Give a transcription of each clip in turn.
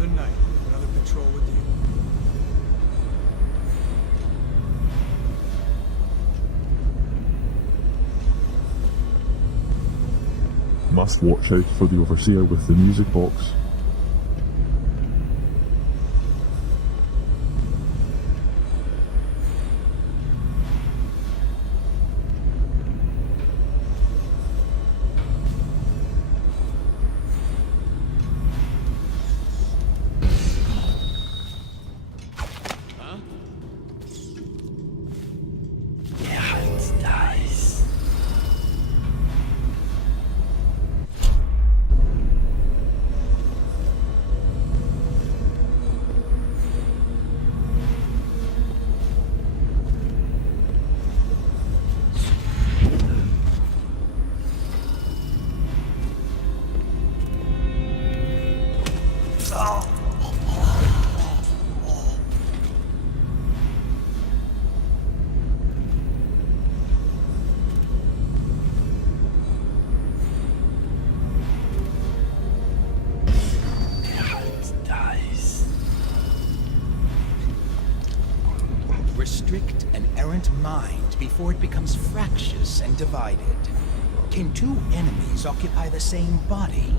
Another night, another patrol with you. Must watch out for the overseer with the music box. Restrict an errant mind before it becomes fractious and divided. Can two enemies occupy the same body?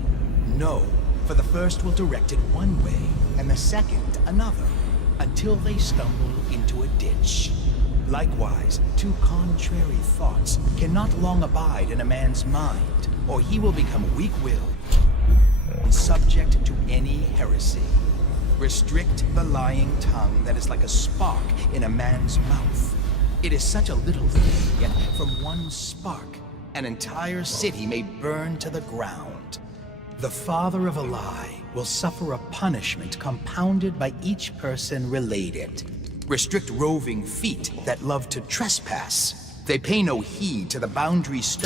No, for the first will direct it one way, and the second another, until they stumble into a ditch. Likewise, two contrary thoughts cannot long abide in a man's mind, or he will become weak-willed and subject to any heresy. Restrict the lying tongue that is like a spark in a man's mouth. It is such a little thing, yet from one spark, an entire city may burn to the ground. The father of a lie will suffer a punishment compounded by each person related. Restrict roving feet that love to trespass. They pay no heed to the boundaries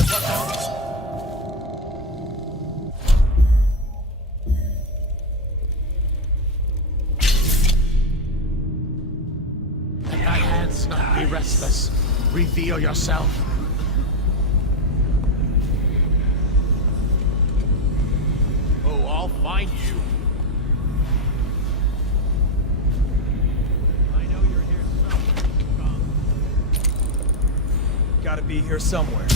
Be restless. Reveal yourself. Oh, I'll find you. I know you're here somewhere. Gotta be here somewhere.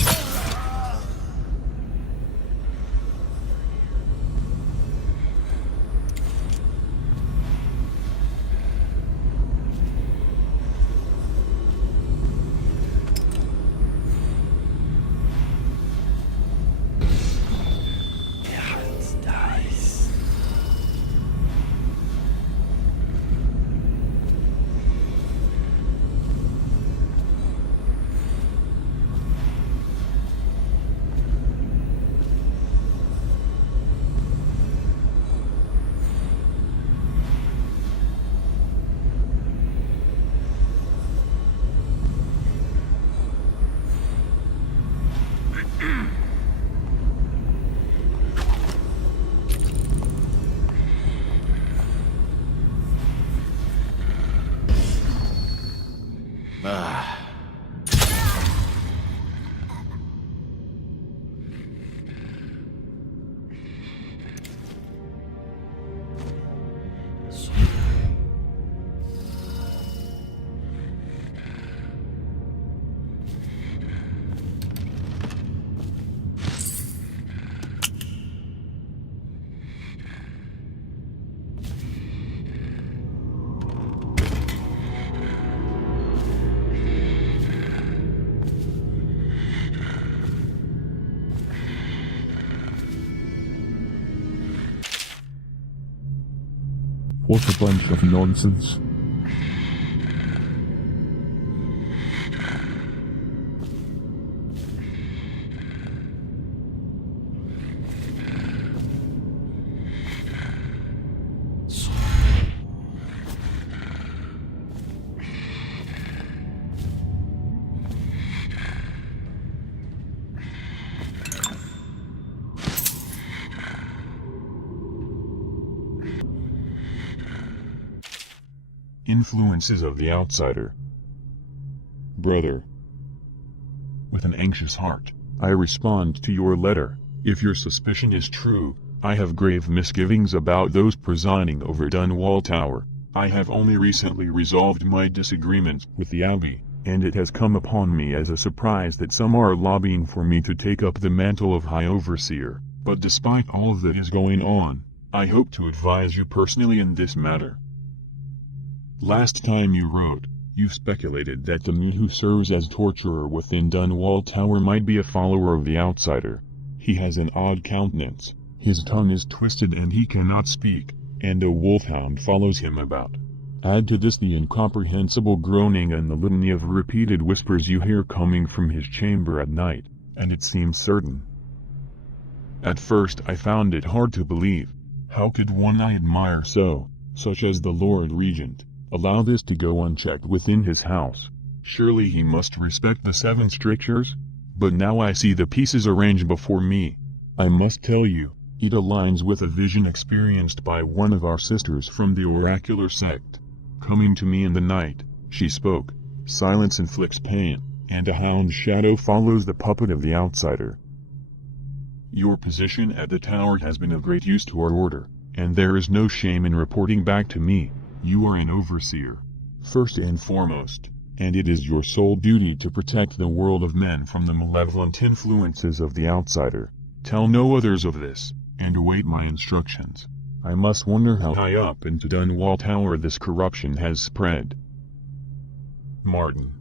What a bunch of nonsense. Influences of the outsider. Brother, with an anxious heart, I respond to your letter. If your suspicion is true, I have grave misgivings about those presiding over Dunwall Tower. I have only recently resolved my disagreements with the Abbey, and it has come upon me as a surprise that some are lobbying for me to take up the mantle of High Overseer. But despite all of that is going on, I hope to advise you personally in this matter. Last time you wrote, you speculated that the mute who serves as torturer within Dunwall Tower might be a follower of the outsider. He has an odd countenance, his tongue is twisted and he cannot speak, and a wolfhound follows him about. Add to this the incomprehensible groaning and the litany of repeated whispers you hear coming from his chamber at night, and it seems certain. At first I found it hard to believe. How could one I admire so, such as the Lord Regent, allow this to go unchecked within his house? Surely he must respect the 7 strictures? But now I see the pieces arranged before me. I must tell you, it aligns with a vision experienced by one of our sisters from the oracular sect. Coming to me in the night, she spoke, silence inflicts pain, and a hound shadow follows the puppet of the outsider. Your position at the tower has been of great use to our order, and there is no shame in reporting back to me. You are an overseer, first and foremost, and it is your sole duty to protect the world of men from the malevolent influences of the outsider. Tell no others of this, and await my instructions. I must wonder how high up into Dunwall Tower this corruption has spread. Martin.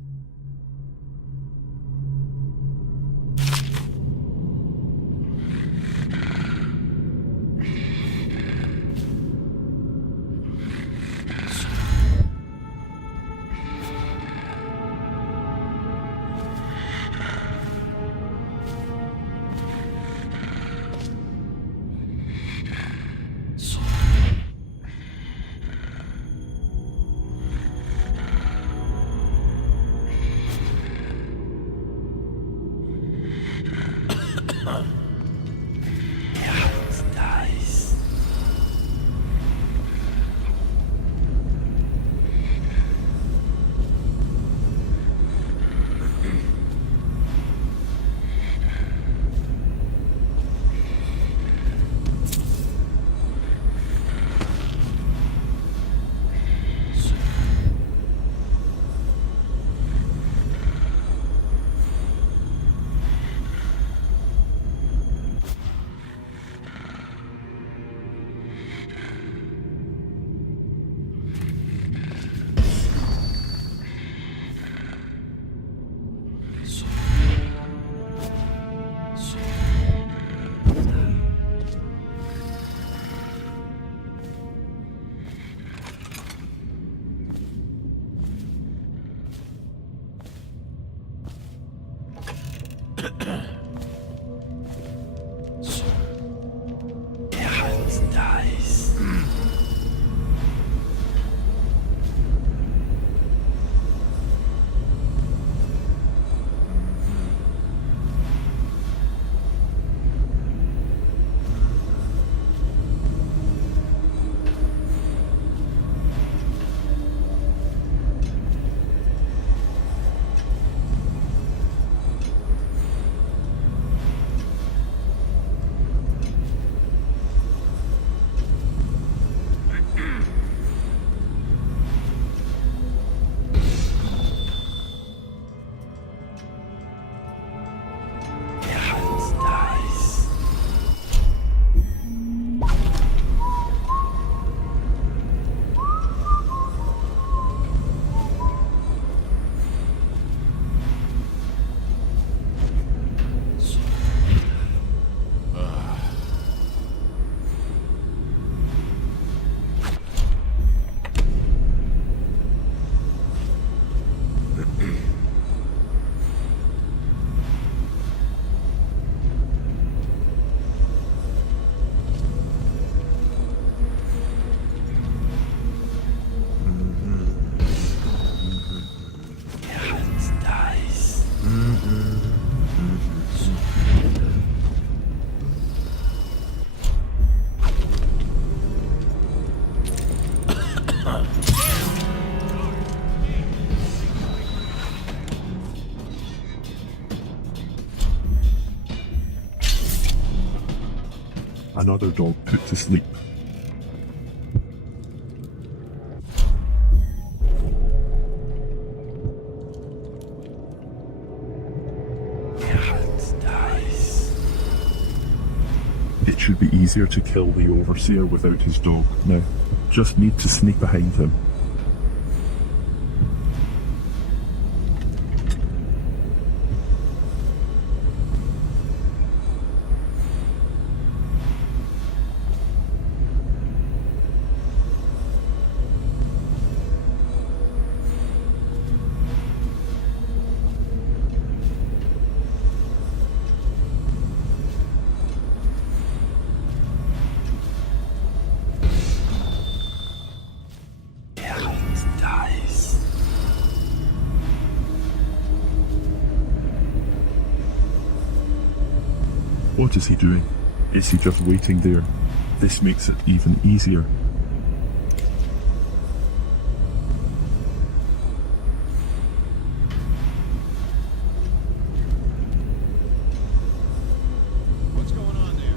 another dog put to sleep. It should be easier to kill the overseer without his dog. Now, just need to sneak behind him. What is he doing? Is he just waiting there? This makes it even easier. What's going on there?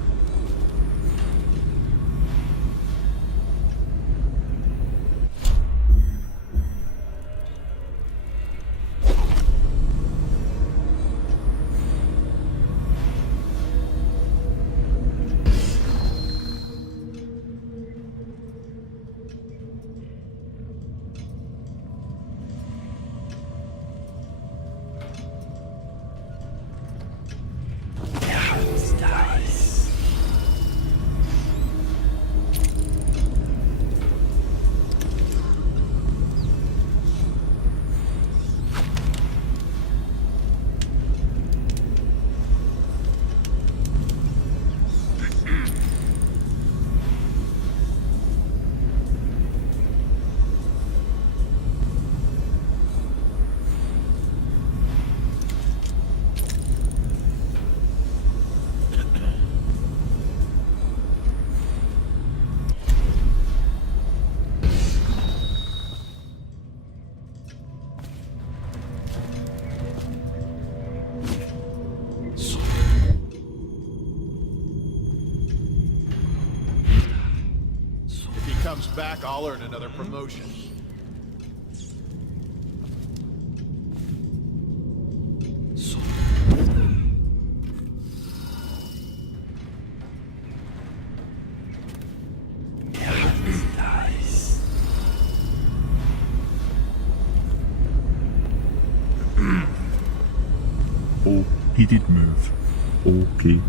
Comes back, I'll earn another promotion. Oh, he did move. Okay.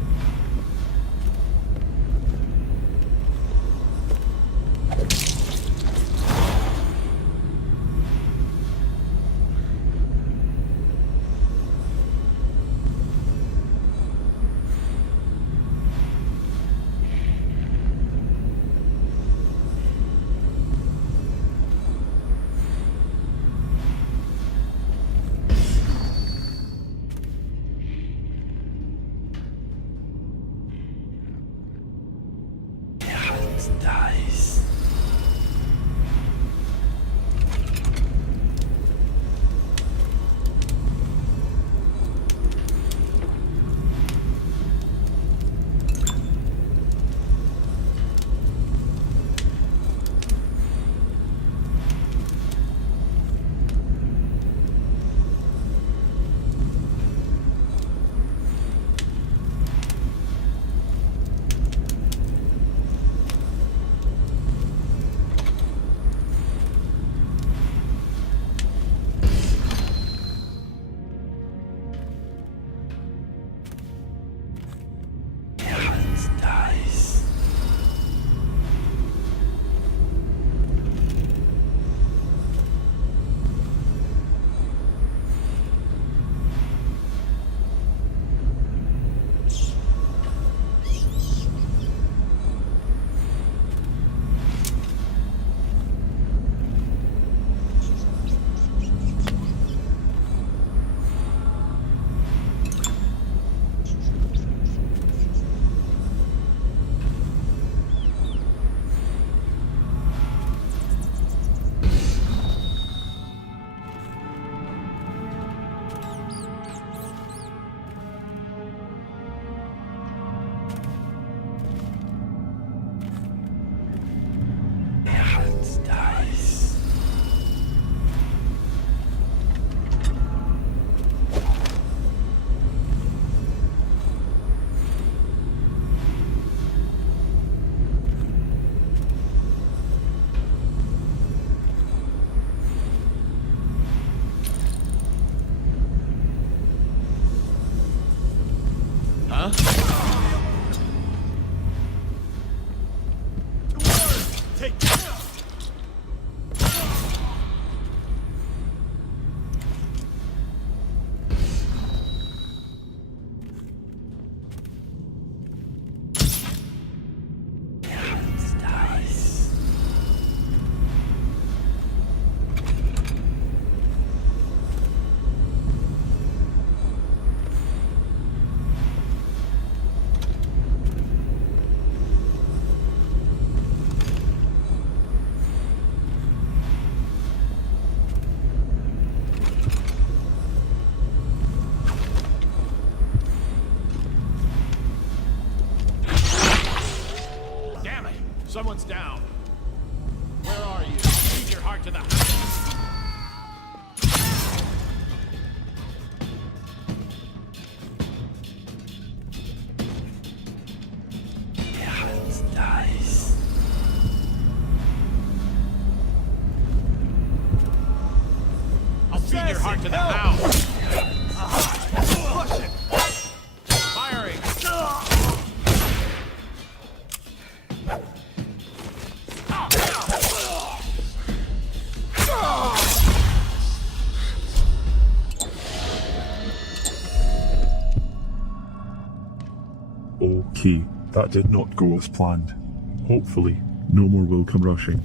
Take Damn it! Someone's down. Where are you? Lead your heart to the house. I'll feed your heart to the house. Firing. Okay, that did not go as planned. Hopefully, no more will come rushing.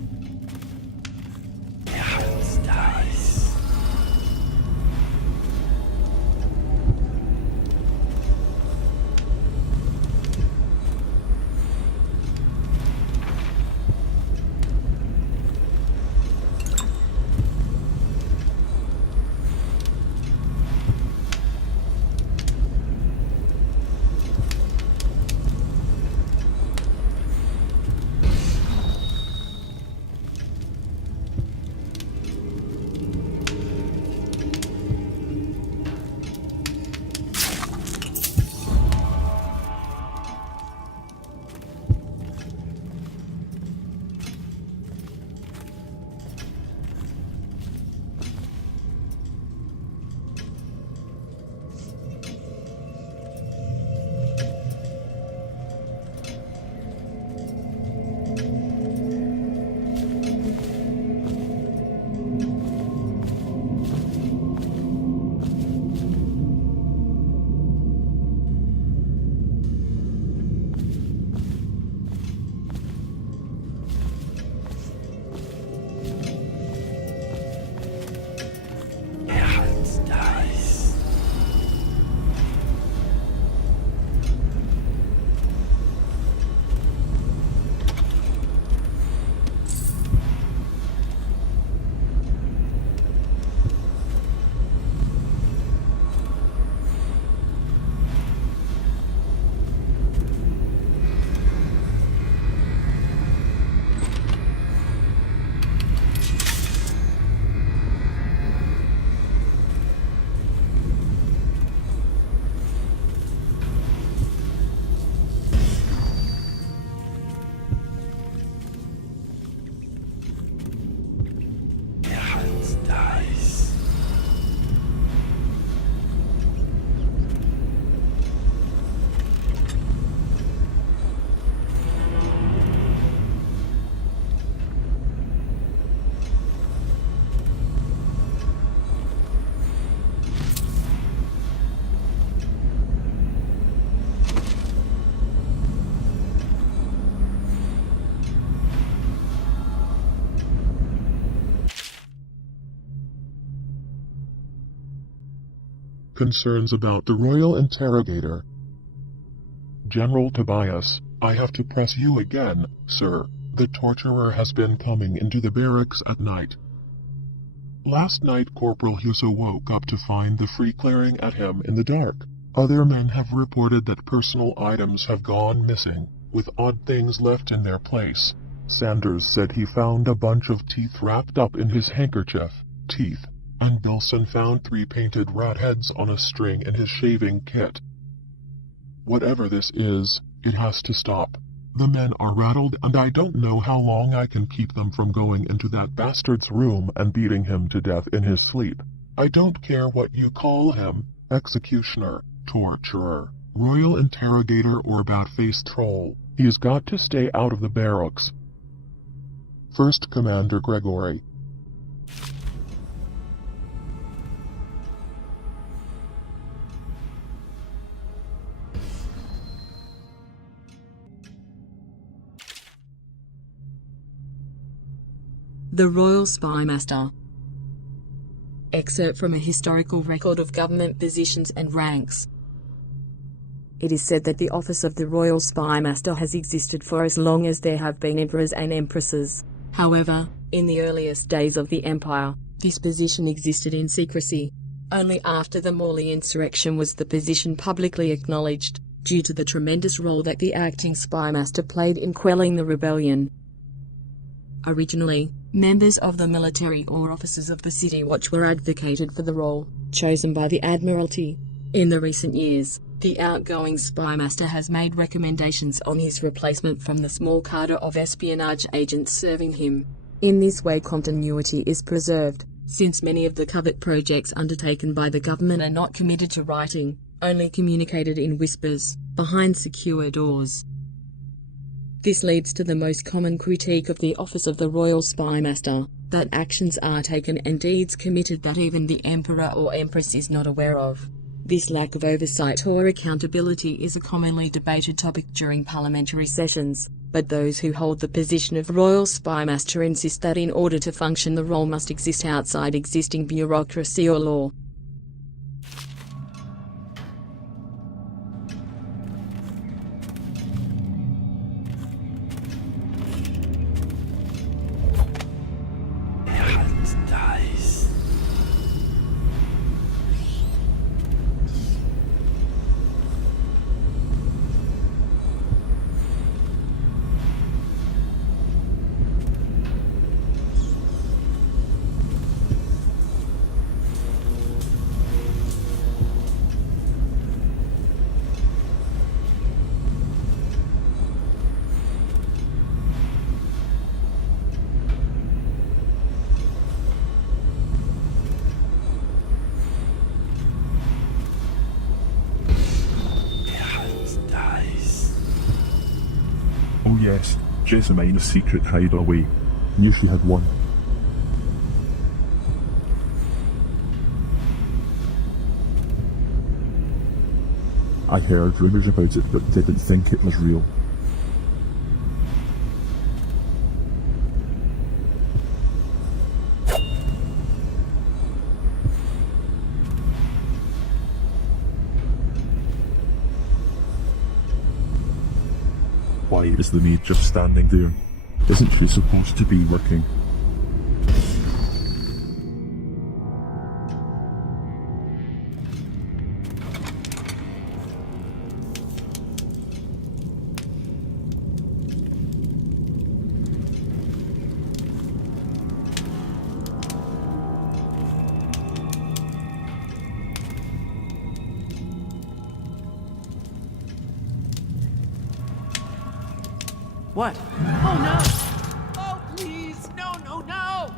Concerns about the royal interrogator. General Tobias, I have to press you again, sir. The torturer has been coming into the barracks at night. Last night Corporal Huso woke up to find the free clearing at him in the dark. Other men have reported that personal items have gone missing, with odd things left in their place. Sanders said he found a bunch of teeth wrapped up in his handkerchief. Teeth. And Bilson found 3 painted rat heads on a string in his shaving kit. Whatever this is, it has to stop. The men are rattled and I don't know how long I can keep them from going into that bastard's room and beating him to death in his sleep. I don't care what you call him, executioner, torturer, royal interrogator or bat-faced troll. He's got to stay out of the barracks. First Commander Gregory. The Royal Spymaster. Excerpt from a historical record of government positions and ranks. It is said that the office of the Royal Spymaster has existed for as long as there have been emperors and empresses. However, in the earliest days of the Empire, this position existed in secrecy. Only after the Morley insurrection was the position publicly acknowledged, due to the tremendous role that the acting Spymaster played in quelling the rebellion. Originally, members of the military or officers of the City Watch were advocated for the role, chosen by the Admiralty. In the recent years, the outgoing Spymaster has made recommendations on his replacement from the small cadre of espionage agents serving him. In this way, continuity is preserved, since many of the covert projects undertaken by the government are not committed to writing, only communicated in whispers, behind secure doors. This leads to the most common critique of the office of the Royal Spymaster, that actions are taken and deeds committed that even the Emperor or Empress is not aware of. This lack of oversight or accountability is a commonly debated topic during parliamentary sessions, but those who hold the position of Royal Spymaster insist that in order to function the role must exist outside existing bureaucracy or law. Oh yes, Jessamine, a secret hideaway. Knew she had one. I heard rumours about it, but didn't think it was real. Why is the maid just standing there? Isn't she supposed to be working? What? Oh no! Oh please! No, no, no!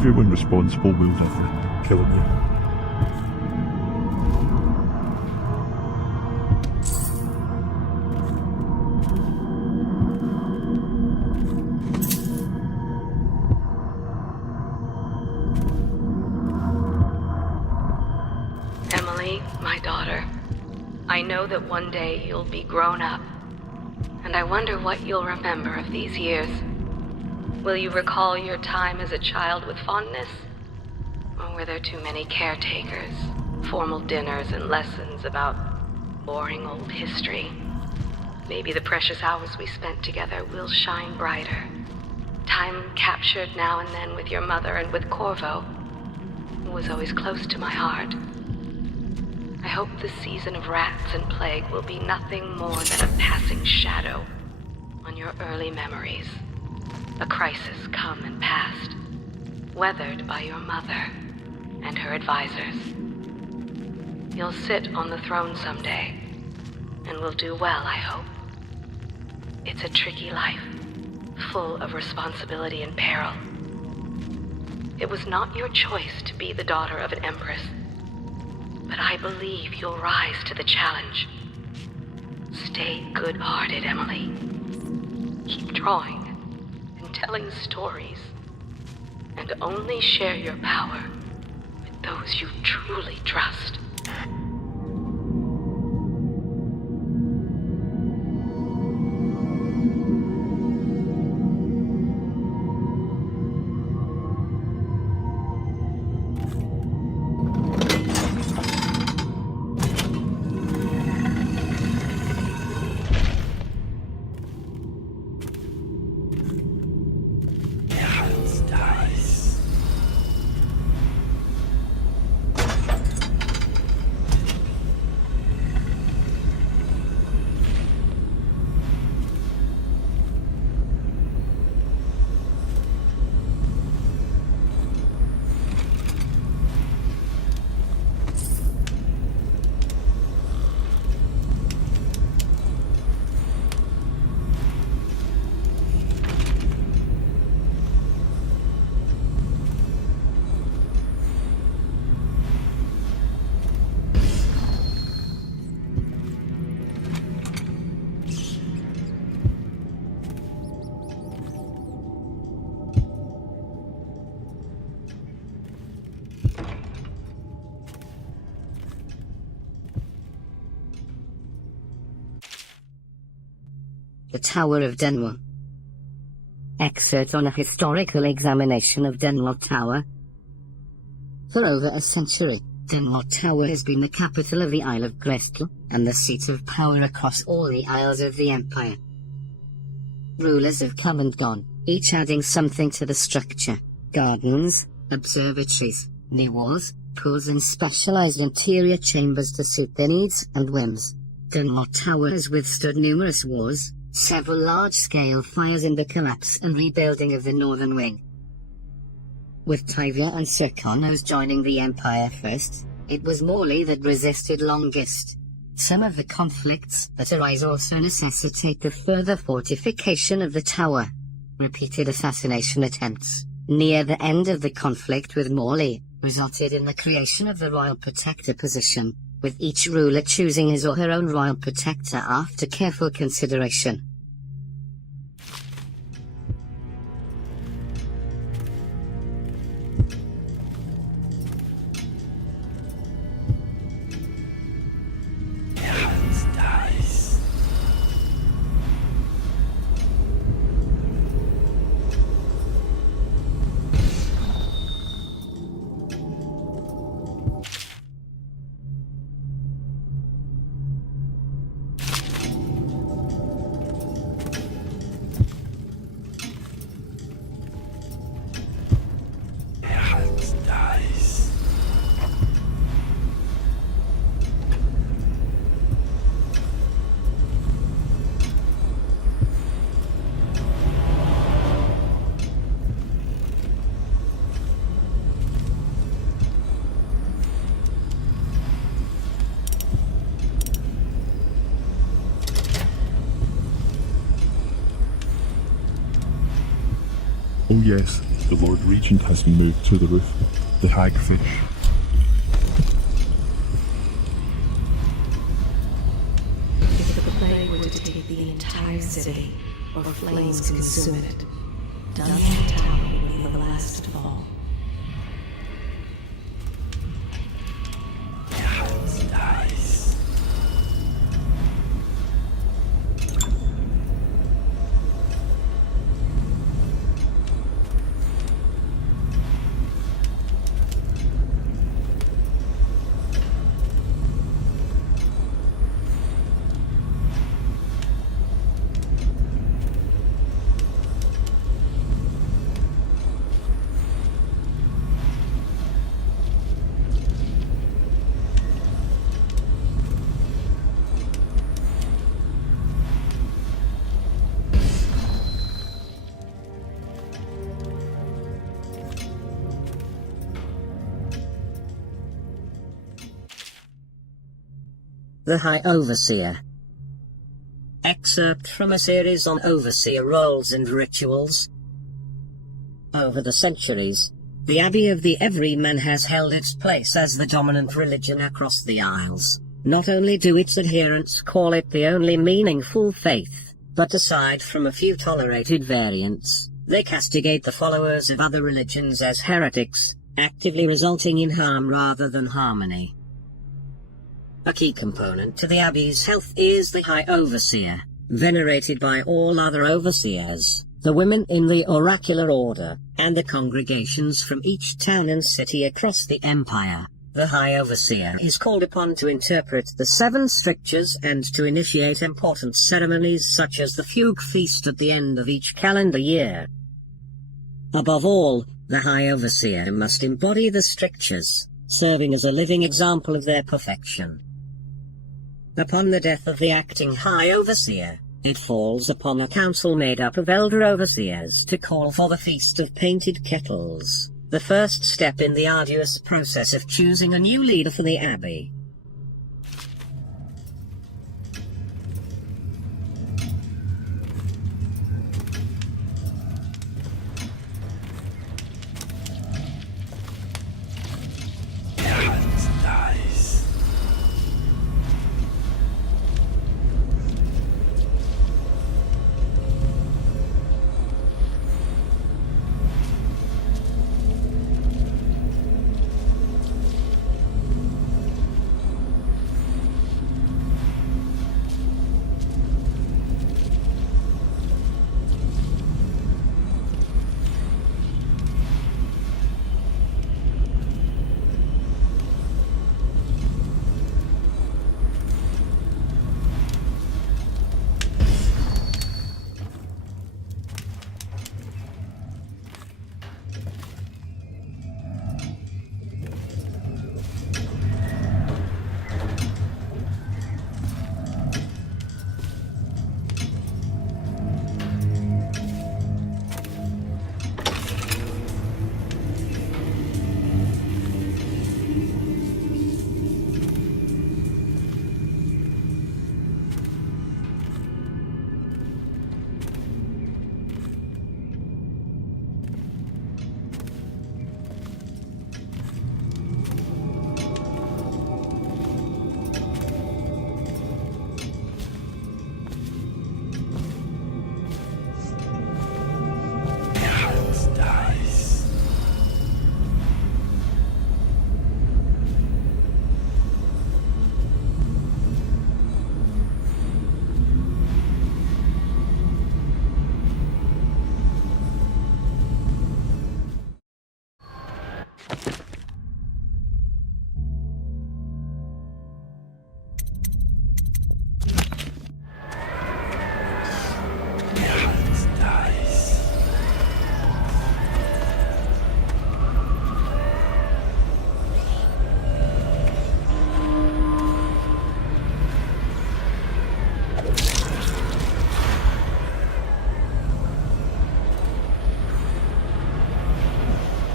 everyone responsible will never kill me. Emily, my daughter, I know that one day you'll be grown up, and I wonder what you'll remember of these years. Will you recall your time as a child with fondness? Or were there too many caretakers, formal dinners, and lessons about boring old history? Maybe the precious hours we spent together will shine brighter. Time captured now and then with your mother and with Corvo, who was always close to my heart. I hope the season of rats and plague will be nothing more than a passing shadow on your early memories. A crisis come and past, weathered by your mother and her advisors. You'll sit on the throne someday, and will do well, I hope. It's a tricky life, full of responsibility and peril. It was not your choice to be the daughter of an empress, but I believe you'll rise to the challenge. Stay good-hearted, Emily. Keep drawing and telling stories, and only share your power with those you truly trust. The Tower of Dunwall. Excerpt on a historical examination of Dunwall Tower. For over a century, Dunwall Tower has been the capital of the Isle of Grestal, and the seat of power across all the isles of the Empire. Rulers have come and gone, each adding something to the structure: gardens, observatories, new walls, pools and specialized interior chambers to suit their needs and whims. Dunwall Tower has withstood numerous wars, several large-scale fires and the collapse and rebuilding of the northern wing. With Tivia and Serkonos joining the Empire first, it was Morley that resisted longest. Some of the conflicts that arise also necessitate the further fortification of the tower. Repeated assassination attempts, near the end of the conflict with Morley, resulted in the creation of the Royal Protector position, with each ruler choosing his or her own Royal Protector after careful consideration. Oh yes, The Lord Regent has been moved to the roof. The hagfish. If the plague were to take the entire city, or flames consume it, Dunwall Tower would be the last to fall. The High Overseer. Excerpt from a series on overseer roles and rituals. Over the centuries, the Abbey of the Everyman has held its place as the dominant religion across the Isles. Not only do its adherents call it the only meaningful faith, but aside from a few tolerated variants, they castigate the followers of other religions as heretics, actively resulting in harm rather than harmony. A key component to the Abbey's health is the High Overseer, venerated by all other overseers, the women in the oracular order, and the congregations from each town and city across the Empire. The High Overseer is called upon to interpret the 7 strictures and to initiate important ceremonies such as the Fugue Feast at the end of each calendar year. Above all, the High Overseer must embody the strictures, serving as a living example of their perfection. Upon the death of the acting High Overseer, it falls upon a council made up of elder overseers to call for the Feast of Painted Kettles, the first step in the arduous process of choosing a new leader for the Abbey.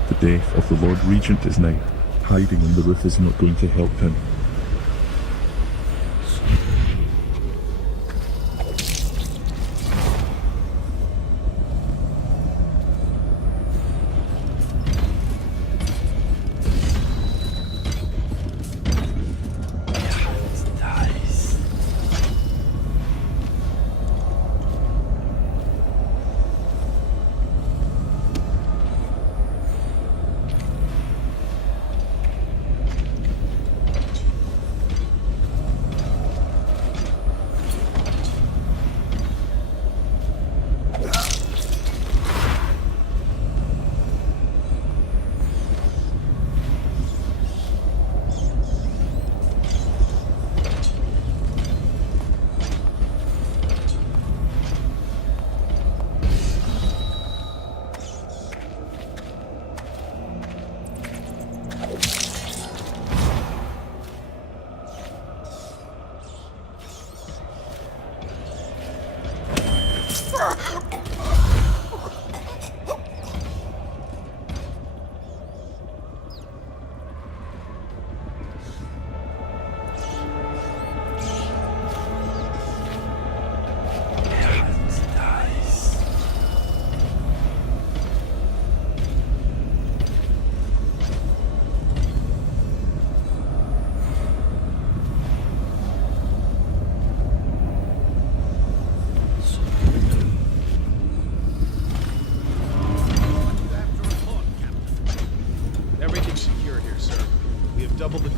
The death of the Lord Regent is now. Hiding on the roof is not going to help him.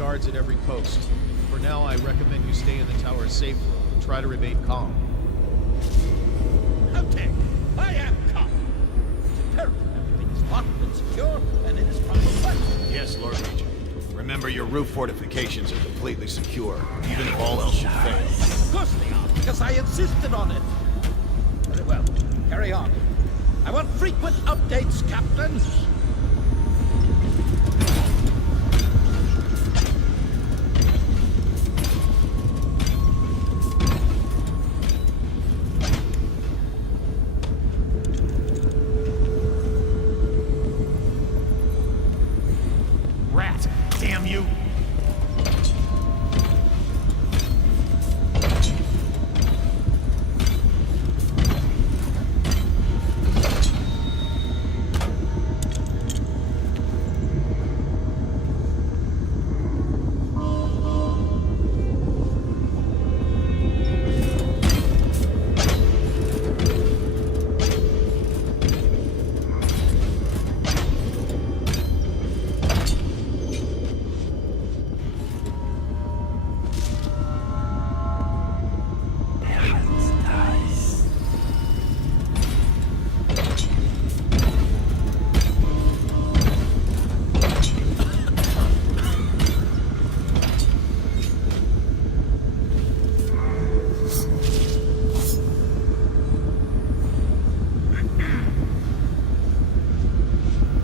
guards at every post. For now, I recommend you stay in the tower safely and try to remain calm. Okay, I am calm. It's imperative everything is locked and secure and in its proper place. Yes, Lord Regent. Remember, your roof fortifications are completely secure, even if all else should fail. Of course they are, because I insisted on it. Very well, carry on. I want frequent updates, Captain. Rat! Damn you!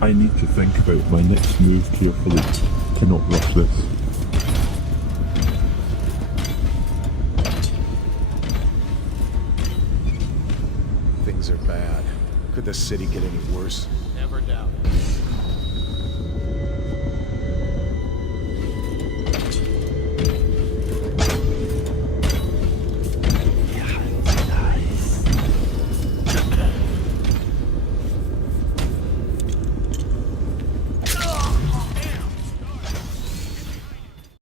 I need to think about my next move carefully. Cannot rush this. Things are bad. Could the city get any worse? Never doubt it.